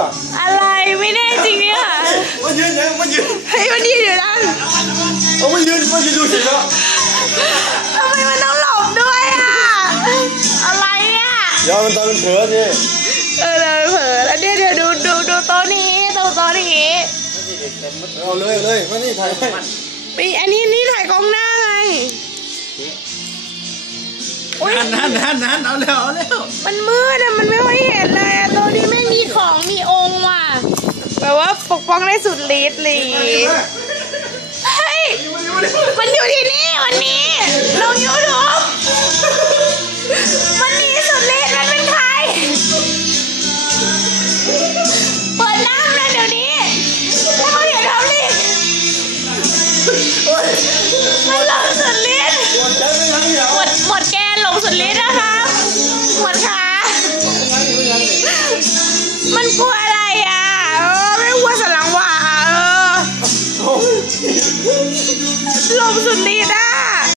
ออะไรไม่แน่จริงเนี่ยมายืนนะมายืนเฮ้ยมันยืนอยู่นั่นเอามายืนมายืนดูสิแล้วทำไมมันต้องหลบด้วยอะอะไรอะอย่ามันตอนมันเผลอสิเออเดี๋ยวเผลอแล้วเดี๋ยวเดี๋ยวดูดูดูโต๊ะนี้ดูโต๊ะนี้เอาเลยเอาเลยมานี่ถ่ายให้มีอันนี้นี่ถ่ายกล้องหน้าไงอุ้ยนั่นนั่นนั่นนั่นเอาแล้วเอาแล้วมันมืดอะมันไม่ค่อยเห็นเลยอะโต๊ะนี้แม่งมีของมีองค์ว่ะแบบว่าป กป้องได้สุดฤทธิ์เลยเฮ้ย มันอยู่ที่นี่วันนี้ ลงยูทูบมันนีสุดฤทธิ์มันเป็นใคร เปิดน้ำนะเดี๋ยวนี้ให้เขาเห็นทำดิมันลงสุดฤทธิ์หรอหมดหมดแกนลงสุดฤทธิ์นะคะหมดขามันกลัว ล不ทุน